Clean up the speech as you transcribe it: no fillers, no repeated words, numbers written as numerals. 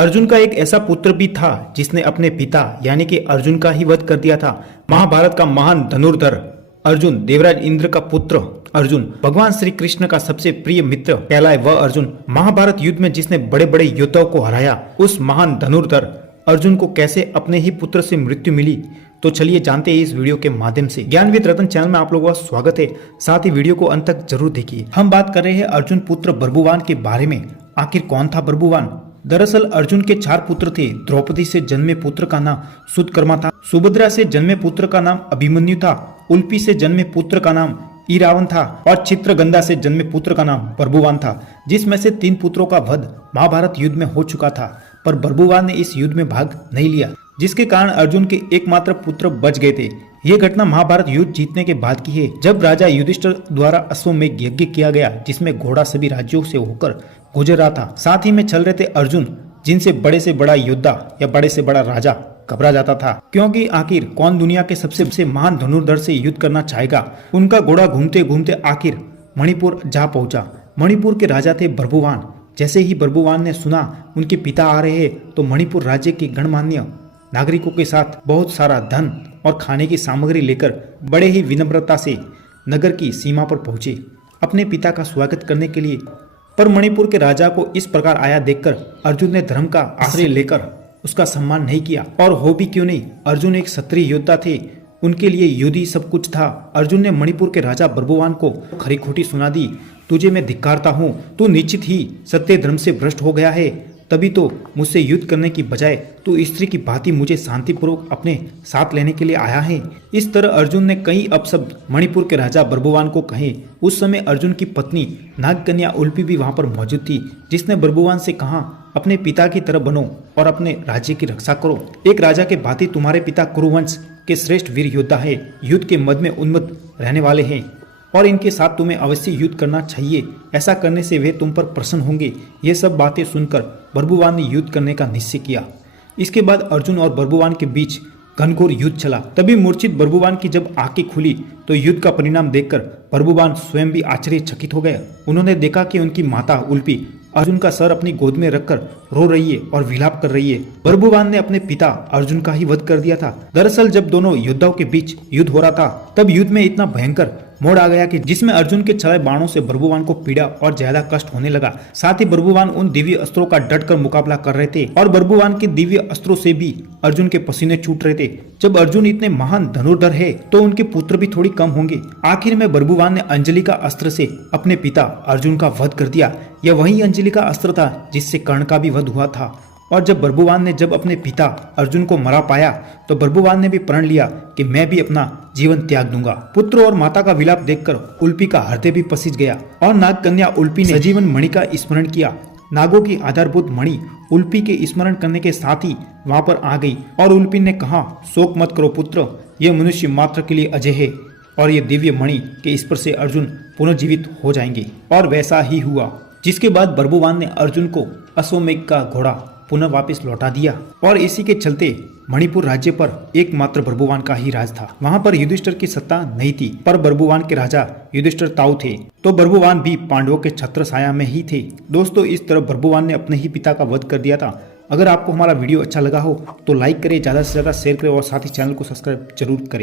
अर्जुन का एक ऐसा पुत्र भी था जिसने अपने पिता यानी कि अर्जुन का ही वध कर दिया था। महाभारत का महान धनुर्धर अर्जुन, देवराज इंद्र का पुत्र अर्जुन, भगवान श्री कृष्ण का सबसे प्रिय मित्र कहलाए वह अर्जुन, महाभारत युद्ध में जिसने बड़े बड़े योद्धाओं को हराया, उस महान धनुर्धर अर्जुन को कैसे अपने ही पुत्र से मृत्यु मिली, तो चलिए जानते हैं इस वीडियो के माध्यम से। ज्ञानविद रतन चैनल में आप लोगों का स्वागत है, साथ ही वीडियो को अंत तक जरूर देखिए। हम बात कर रहे हैं अर्जुन पुत्र बर्बुवान के बारे में। आखिर कौन था बर्बुवान? दरअसल अर्जुन के 4 पुत्र थे। द्रौपदी से जन्मे पुत्र का नाम सुतकर्मा था, सुभद्रा से जन्मे पुत्र का नाम अभिमन्यु था, उल्पी से जन्मे पुत्र का नाम ईरावन था और चित्रगंधा से जन्मे पुत्र का नाम बर्बुवान था, जिसमें से 3 पुत्रों का वध महाभारत युद्ध में हो चुका था, पर बर्बुवान ने इस युद्ध में भाग नहीं लिया, जिसके कारण अर्जुन के एकमात्र पुत्र बच गए थे। यह घटना महाभारत युद्ध जीतने के बाद की है, जब राजा युधिष्ठिर द्वारा अश्वमेध यज्ञ किया गया, जिसमें घोड़ा सभी राज्यों से होकर गुजर रहा था। साथ ही में चल रहे थे अर्जुन, जिनसे बड़े से बड़ा योद्धा या बड़े से बड़ा राजा घबरा जाता था, क्योंकि आखिर कौन दुनिया के सबसे महान धनुर्धर से युद्ध करना चाहेगा। उनका घोड़ा घूमते घूमते आखिर मणिपुर जा पहुंचा। मणिपुर के राजा थे बर्बुवान। जैसे ही बर्बुवान ने सुना उनके पिता आ रहे हैं, तो मणिपुर राज्य के गणमान्य नागरिकों के साथ बहुत सारा धन और खाने की सामग्री लेकर बड़े ही विनम्रता से नगर की सीमा पर पहुंचे अपने पिता का स्वागत करने के लिए। पर मणिपुर के राजा को इस प्रकार आया देखकर अर्जुन ने धर्म का आश्रय लेकर उसका सम्मान नहीं किया। और हो भी क्यों नहीं, अर्जुन एक क्षत्रिय योद्धा थे, उनके लिए युद्ध ही सब कुछ था। अर्जुन ने मणिपुर के राजा बर्बुवान को खरी खोटी सुना दी। तुझे मैं धिक्कारता हूँ, तू निश्चित ही सत्य धर्म से भ्रष्ट हो गया है, तभी तो मुझसे युद्ध करने की बजाय तू स्त्री की भांति मुझे शांतिपूर्वक अपने साथ लेने के लिए आया है। इस तरह अर्जुन ने कई अपशब्द मणिपुर के राजा बर्बुवान को कहे। उस समय अर्जुन की पत्नी नागकन्या उल्पी भी वहां पर मौजूद थी, जिसने बर्बुवान से कहा, अपने पिता की तरह बनो और अपने राज्य की रक्षा करो। एक राजा के भांति तुम्हारे पिता कुरुवंश के श्रेष्ठ वीर योद्धा है, युद्ध के मद में उन्मत्त रहने वाले हैं और इनके साथ तुम्हें अवश्य युद्ध करना चाहिए। ऐसा करने से वे तुम पर प्रसन्न होंगे। ये सब बातें सुनकर बर्बुवान ने युद्ध करने का निश्चय किया। इसके बाद अर्जुन और बर्बुवान के बीच घनघोर युद्ध चला। तभी मूर्छित बर्बुवान की जब आंखें खुली तो युद्ध का परिणाम देखकर बर्बुवान स्वयं भी आश्चर्यचकित हो गए। उन्होंने देखा कि उनकी माता उल्पी अर्जुन का सर अपनी गोद में रखकर रो रही है और विलाप कर रही है। बर्बुवान ने अपने पिता अर्जुन का ही वध कर दिया था। दरअसल जब दोनों योद्धाओं के बीच युद्ध हो रहा था, तब युद्ध में इतना भयंकर मोड़ आ गया कि जिसमें अर्जुन के चलाए बाणों से बर्बुवान को पीड़ा और ज्यादा कष्ट होने लगा। साथ ही बर्बुवान उन दिव्य अस्त्रों का डटकर मुकाबला कर रहे थे और बर्बुवान के दिव्य अस्त्रों से भी अर्जुन के पसीने छूट रहे थे। जब अर्जुन इतने महान धनुर्धर है, तो उनके पुत्र भी थोड़ी कम होंगे। आखिर में बर्बुवान ने अंजलि का अस्त्र से अपने पिता अर्जुन का वध कर दिया। यह वही अंजलि का अस्त्र था जिससे कर्ण का भी वध हुआ था। और जब बर्बुवान ने जब अपने पिता अर्जुन को मरा पाया, तो बर्बुवान ने भी प्रण लिया कि मैं भी अपना जीवन त्याग दूंगा। पुत्र और माता का विलाप देखकर उल्पी का हृदय भी पसीज गया और नागकन्या उल्पी ने सजीवन मणि का स्मरण किया। नागों की आधारभूत मणि उल्पी के स्मरण करने के साथ ही वहां पर आ गई और उल्पी ने कहा, शोक मत करो पुत्र, यह मनुष्य मात्र के लिए अजय है और ये दिव्य मणि के स्पर्श से अर्जुन पुनर्जीवित हो जाएंगे। और वैसा ही हुआ, जिसके बाद बर्बुवान ने अर्जुन को अश्वमेध का घोड़ा पुनः वापस लौटा दिया और इसी के चलते मणिपुर राज्य पर एकमात्र बर्बुवान का ही राज था। वहां पर युधिष्ठिर की सत्ता नहीं थी, पर बर्बुवान के राजा युधिष्ठिर ताऊ थे, तो बर्बुवान भी पांडवों के छत्र छाया में ही थे। दोस्तों, इस तरह बर्बुवान ने अपने ही पिता का वध कर दिया था। अगर आपको हमारा वीडियो अच्छा लगा हो तो लाइक करें, ज्यादा से ज्यादा शेयर करें और साथ ही चैनल को सब्सक्राइब जरूर करें।